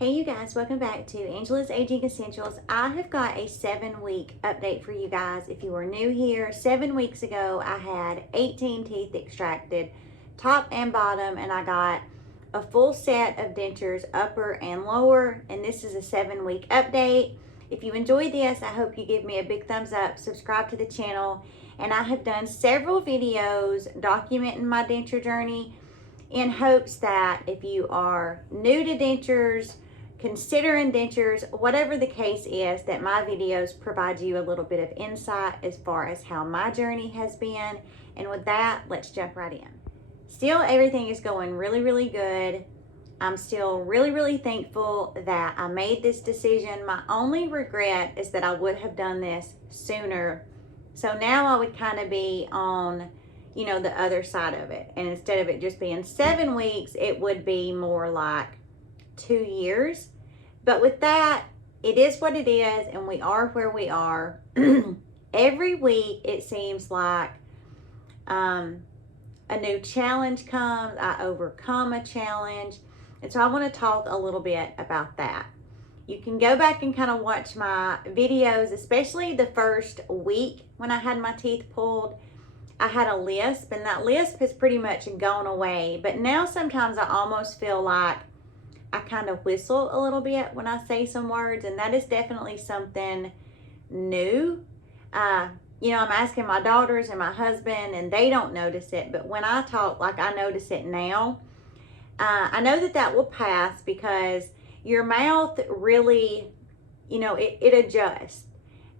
Hey you guys, welcome back to Angela's Aging Essentials. I have got a 7-week update for you guys. If you are new here, 7 weeks ago I had 18 teeth extracted, top and bottom, and I got a full set of dentures, upper and lower, and this is a 7-week update. If you enjoyed this, I hope you give me a big thumbs up, subscribe to the channel, and I have done several videos documenting my denture journey in hopes that if you are new to dentures, considering dentures, whatever the case is, that my videos provide you a little bit of insight as far as how my journey has been. And with that, let's jump right in. Still, everything is going really good. I'm still really thankful that I made this decision. My only regret is that I would have done this sooner. So now I would kind of be on, you know, the other side of it. And instead of it just being 7 weeks, it would be more like 2 years. But with that, it is what it is, and we are where we are. Every week it seems like a new challenge comes. I overcome a challenge, and so I want to talk a little bit about that. You can go back and kind of watch my videos, especially the first week when I had my teeth pulled. I had a lisp, and that lisp has pretty much gone away, but now sometimes I almost feel like I kind of whistle a little bit when I say some words, and that is definitely something new. You know, I'm asking my daughters and my husband, and they don't notice it, but when I talk, like, I notice it now. I know that that will pass because your mouth really, you know, it adjusts.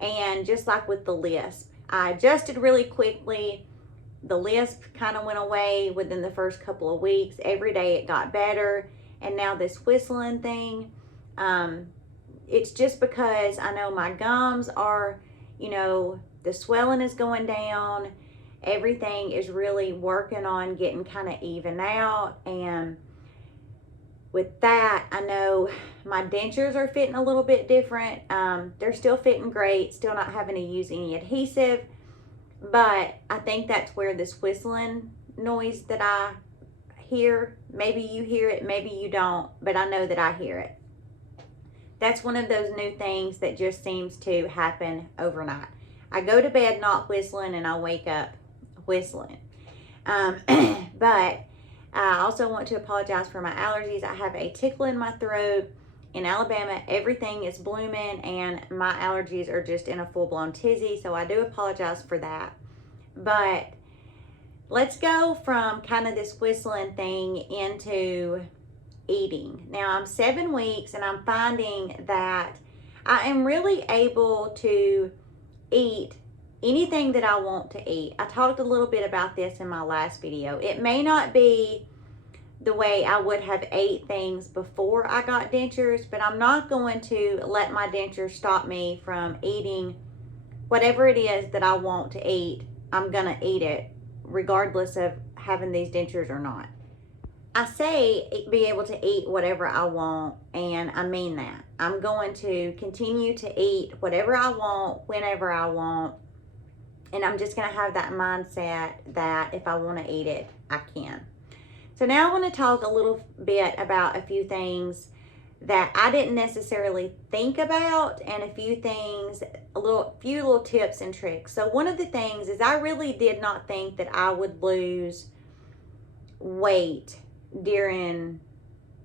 And just like with the lisp, I adjusted really quickly. The lisp kind of went away within the first couple of weeks. Every day it got better. And now this whistling thing, it's just because I know my gums are, you know, the swelling is going down. Everything is really working on getting kind of even out. And with that, I know my dentures are fitting a little bit different. They're still fitting great, still not having to use any adhesive. But I think that's where this whistling noise that I hear, maybe you hear it, maybe you don't, but I know that I hear it. That's one of those new things that just seems to happen overnight. I go to bed not whistling and I wake up whistling. But I also want to apologize for my allergies. I have a tickle in my throat. In Alabama, everything is blooming and my allergies are just in a full-blown tizzy, so I do apologize for that. But let's go from kind of this whistling thing into eating. Now, I'm 7 weeks and I'm finding that I am really able to eat anything that I want to eat. I talked a little bit about this in my last video. It may not be the way I would have ate things before I got dentures, but I'm not going to let my dentures stop me from eating whatever it is that I want to eat. I'm gonna eat it regardless of having these dentures or not. I say be able to eat whatever I want, and I mean that. I'm going to continue to eat whatever I want, whenever I want, and I'm just gonna have that mindset that if I wanna eat it, I can. So now I wanna talk a little bit about a few things that I didn't necessarily think about, and a few things, few little tips and tricks. So one of the things is I really did not think that I would lose weight during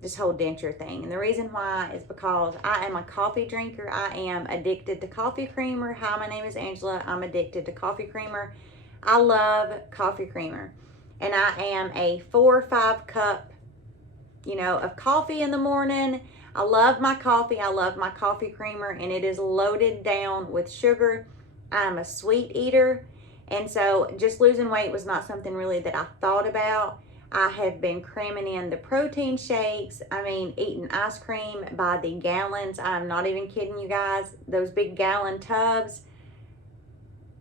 this whole denture thing. And the reason why is because I am a coffee drinker. I am addicted to coffee creamer. Hi, my name is Angela. I'm addicted to coffee creamer. I love coffee creamer. And I am a 4 or 5 cup, you know, of coffee in the morning. I love my coffee. I love my coffee creamer, and it is loaded down with sugar. I'm a sweet eater, and so just losing weight was not something really that I thought about. I have been cramming in the protein shakes. I mean, eating ice cream by the gallons. I'm not even kidding you guys. Those big gallon tubs.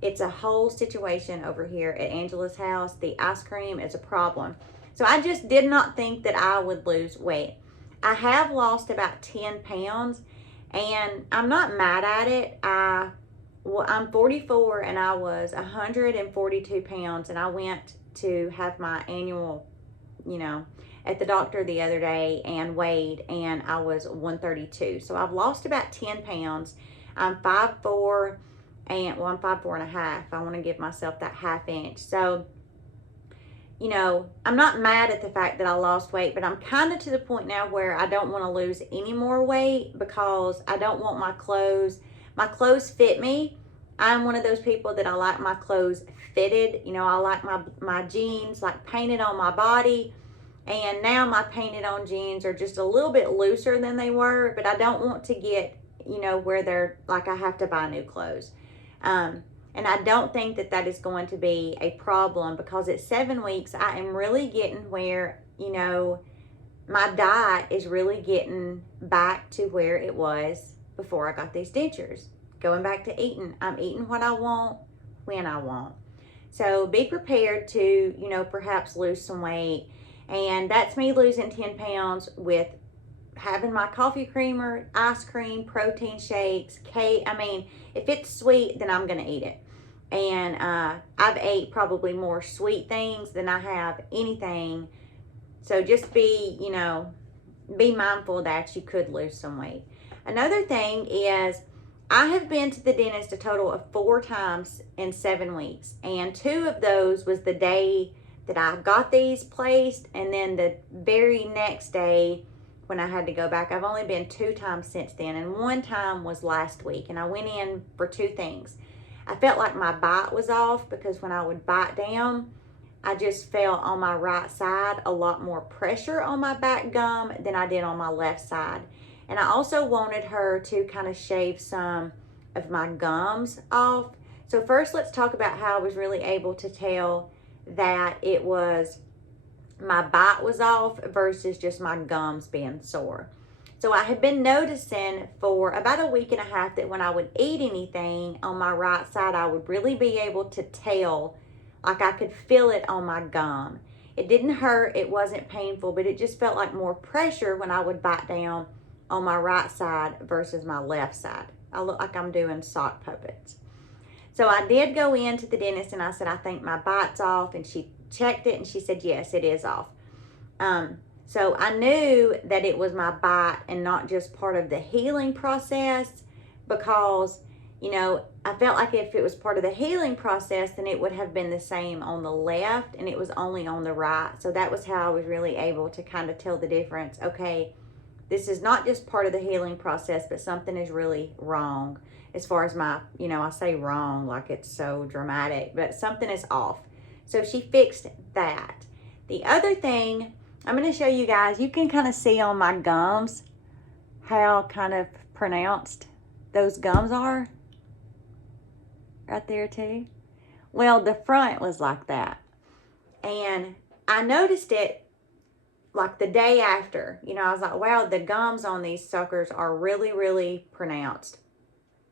It's a whole situation over here at Angela's house. The ice cream is a problem. So I just did not think that I would lose weight. I have lost about 10 pounds, and I'm not mad at it. I'm 44 and I was 142 pounds, and I went to have my annual, you know, at the doctor the other day and weighed, and I was 132. So I've lost about 10 pounds. I'm 5'4", and well, I'm 5'4.5". I want to give myself that half inch. So, you know, I'm not mad at the fact that I lost weight, but I'm kind of to the point now where I don't want to lose any more weight because I don't want my clothes. My clothes fit me. I'm one of those people that I like my clothes fitted. You know, I like my jeans like painted on my body. And now my painted on jeans are just a little bit looser than they were, but I don't want to get, you know, where they're like I have to buy new clothes. And I don't think that that is going to be a problem because at 7 weeks, I am really getting where, you know, my diet is really getting back to where it was before I got these dentures. Going back to eating. I'm eating what I want, when I want. So be prepared to, you know, perhaps lose some weight. And that's me losing 10 pounds with having my coffee creamer, ice cream, protein shakes, cake. I mean, if it's sweet, then I'm going to eat it. And I've ate probably more sweet things than I have anything. So just be, you know, be mindful that you could lose some weight. Another thing is I have been to the dentist a total of 4 times in 7 weeks. And 2 of those was the day that I got these placed, and then the very next day when I had to go back. I've only been 2 times since then, and 1 time was last week, and I went in for 2 things. I felt like my bite was off because when I would bite down, I just felt on my right side a lot more pressure on my back gum than I did on my left side. And I also wanted her to kind of shave some of my gums off. So first, let's talk about how I was really able to tell that it was my bite was off versus just my gums being sore. So I had been noticing for about a week and a half that when I would eat anything on my right side, I would really be able to tell, like I could feel it on my gum. It didn't hurt, it wasn't painful, but it just felt like more pressure when I would bite down on my right side versus my left side. I look like I'm doing sock puppets. So I did go into the dentist and I said, I think my bite's off, and she checked it and she said, yes, it is off. So I knew that it was my bite and not just part of the healing process because, you know, I felt like if it was part of the healing process, then it would have been the same on the left and it was only on the right. So that was how I was really able to kind of tell the difference. Okay, this is not just part of the healing process, but something is really wrong as far as my, you know, I say wrong like it's so dramatic, but something is off. So she fixed that. The other thing I'm going to show you guys, you can kind of see on my gums how kind of pronounced those gums are. Right there too. Well, the front was like that. And I noticed it like the day after. You know, I was like, wow, the gums on these suckers are really, really pronounced.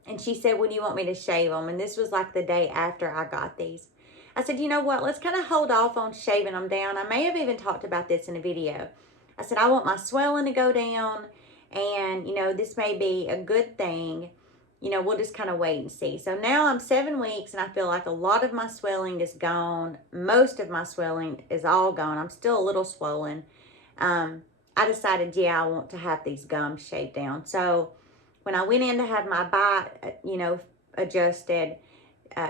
And she said, well, do you want me to shave them? And this was like the day after I got these. I said, you know what, let's kind of hold off on shaving them down. I may have even talked about this in a video. I said, I want my swelling to go down, and, you know, this may be a good thing. You know, we'll just kind of wait and see. So now I'm 7 weeks, and I feel like a lot of my swelling is gone. Most of my swelling is all gone. I'm still a little swollen. I decided, yeah, I want to have these gums shaved down. So when I went in to have my bite, you know, adjusted,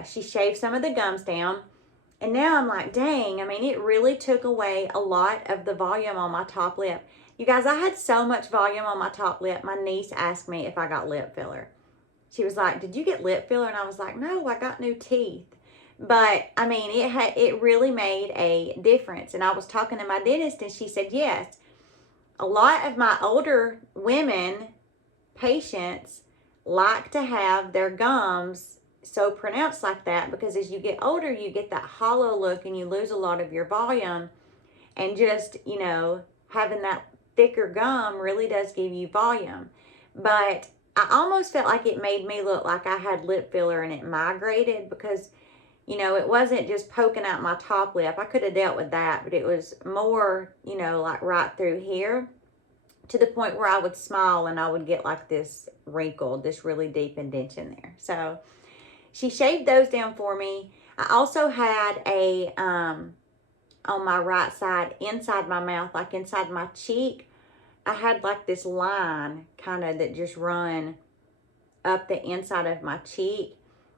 she shaved some of the gums down. And now I'm like, dang, I mean, it really took away a lot of the volume on my top lip. You guys, I had so much volume on my top lip. My niece asked me if I got lip filler. She was like, did you get lip filler? And I was like, no, I got new teeth. But, I mean, it really made a difference. And I was talking to my dentist, and she said, yes, a lot of my older women patients like to have their gums so pronounced like that because as you get older, you get that hollow look and you lose a lot of your volume. And just, you know, having that thicker gum really does give you volume. But I almost felt like it made me look like I had lip filler and it migrated because, you know, it wasn't just poking out my top lip. I could have dealt with that, but it was more, you know, like right through here to the point where I would smile and I would get like this wrinkle, this really deep indentation there. So she shaved those down for me. I also had a on my right side, inside my mouth, like inside my cheek, I had like this line kind of that just run up the inside of my cheek.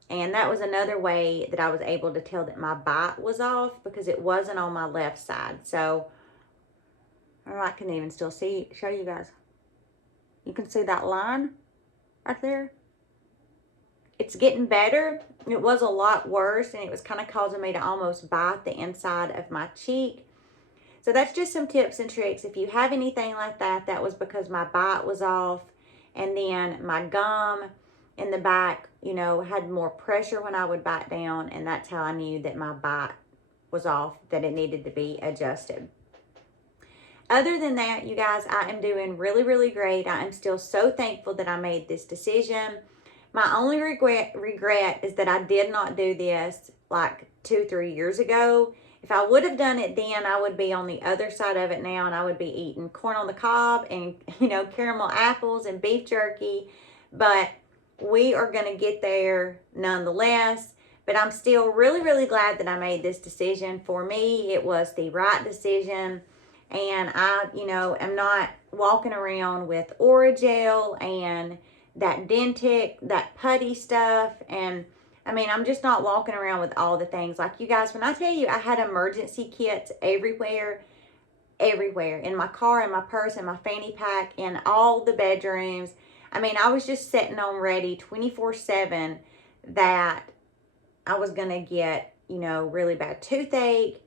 And that was another way that I was able to tell that my bite was off, because it wasn't on my left side. So, I can even still show you guys. You can see that line right there. It's getting better. It was a lot worse, and it was kind of causing me to almost bite the inside of my cheek. So that's just some tips and tricks. If you have anything like that, that was because my bite was off. And then my gum in the back, you know, had more pressure when I would bite down, and that's how I knew that my bite was off, that it needed to be adjusted. Other than that, you guys, I am doing really, really great. I am still so thankful that I made this decision. My only regret is that I did not do this like 2-3 years ago. If I would have done it then, I would be on the other side of it now, and I would be eating corn on the cob and, you know, caramel apples and beef jerky. But we are going to get there nonetheless. But I'm still really, really glad that I made this decision. For me, it was the right decision. And I, you know, am not walking around with Orajel and that Dentic, that putty stuff. And I mean, I'm just not walking around with all the things. Like, you guys, when I tell you I had emergency kits everywhere, in my car, in my purse, in my fanny pack, in all the bedrooms. I mean, I was just sitting on ready 24/7 that I was going to get, you know, really bad toothache.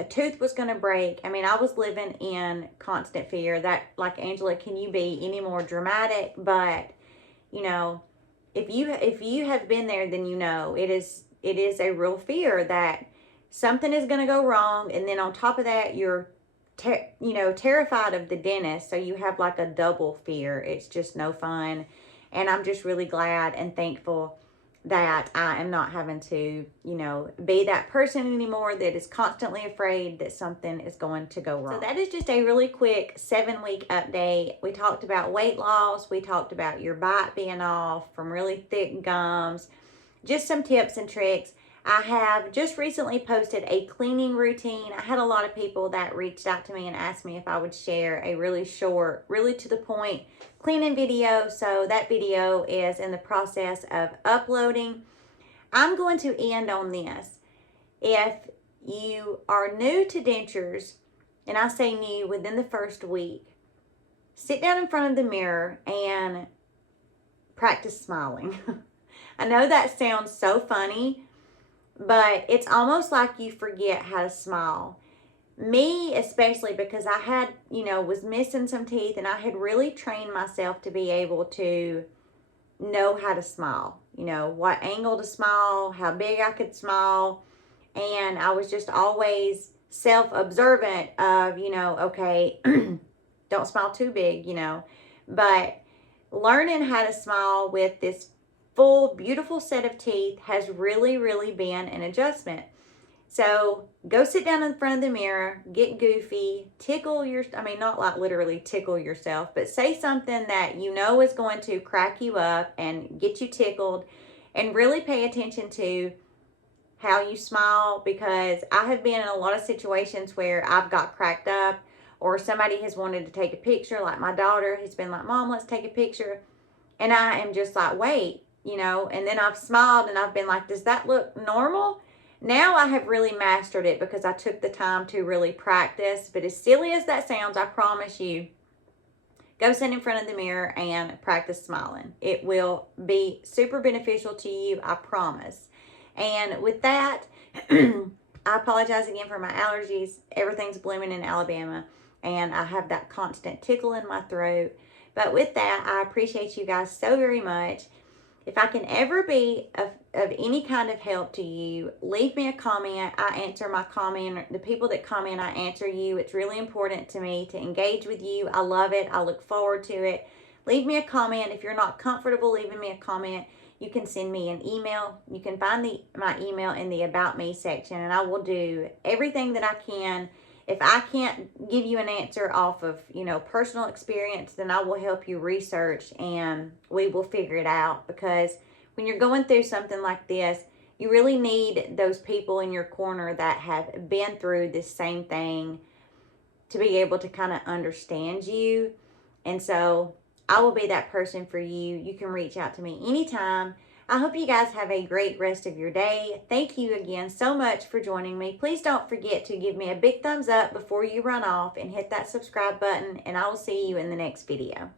A tooth was going to break. I mean, I was living in constant fear. That, like, Angela, can you be any more dramatic? But, you know, if you have been there, then you know it is a real fear that something is going to go wrong, and then on top of that, you're terrified of the dentist, so you have like a double fear. It's just no fun. And I'm just really glad and thankful that I am not having to, you know, be that person anymore that is constantly afraid that something is going to go wrong. So that is just a really quick 7-week update. We talked about weight loss. We talked about your bite being off from really thick gums. Just some tips and tricks. I have just recently posted a cleaning routine. I had a lot of people that reached out to me and asked me if I would share a really short, really to the point cleaning video. So that video is in the process of uploading. I'm going to end on this. If you are new to dentures, and I say new within the first week, sit down in front of the mirror and practice smiling. I know that sounds so funny, but it's almost like you forget how to smile. Me especially, because I had, you know, was missing some teeth, and I had really trained myself to be able to know how to smile. You know, what angle to smile, how big I could smile. And I was just always self-observant of, you know, okay, don't smile too big, you know. But learning how to smile with this full, beautiful set of teeth has really, really been an adjustment. So go sit down in front of the mirror, get goofy, not like literally tickle yourself, but say something that you know is going to crack you up and get you tickled, and really pay attention to how you smile, because I have been in a lot of situations where I've got cracked up, or somebody has wanted to take a picture, like my daughter has been like, Mom, let's take a picture. And I am just like, wait, you know, and then I've smiled and I've been like, does that look normal? Now I have really mastered it because I took the time to really practice. But as silly as that sounds, I promise you, go sit in front of the mirror and practice smiling. It will be super beneficial to you, I promise. And with that, I apologize again for my allergies. Everything's blooming in Alabama, and I have that constant tickle in my throat. But with that, I appreciate you guys so very much. If I can ever be of any kind of help to you, leave me a comment. I answer my comment. The people that comment, I answer you. It's really important to me to engage with you. I love it. I look forward to it. Leave me a comment. If you're not comfortable leaving me a comment, you can send me an email. You can find my email in the About Me section, and I will do everything that I can. If I can't give you an answer off of, you know, personal experience, then I will help you research, and we will figure it out. Because when you're going through something like this, You really need those people in your corner that have been through this same thing to be able to kind of understand you. And so I will be that person for you. You can reach out to me anytime. I hope you guys have a great rest of your day. Thank you again so much for joining me. Please don't forget to give me a big thumbs up before you run off and hit that subscribe button, and I will see you in the next video.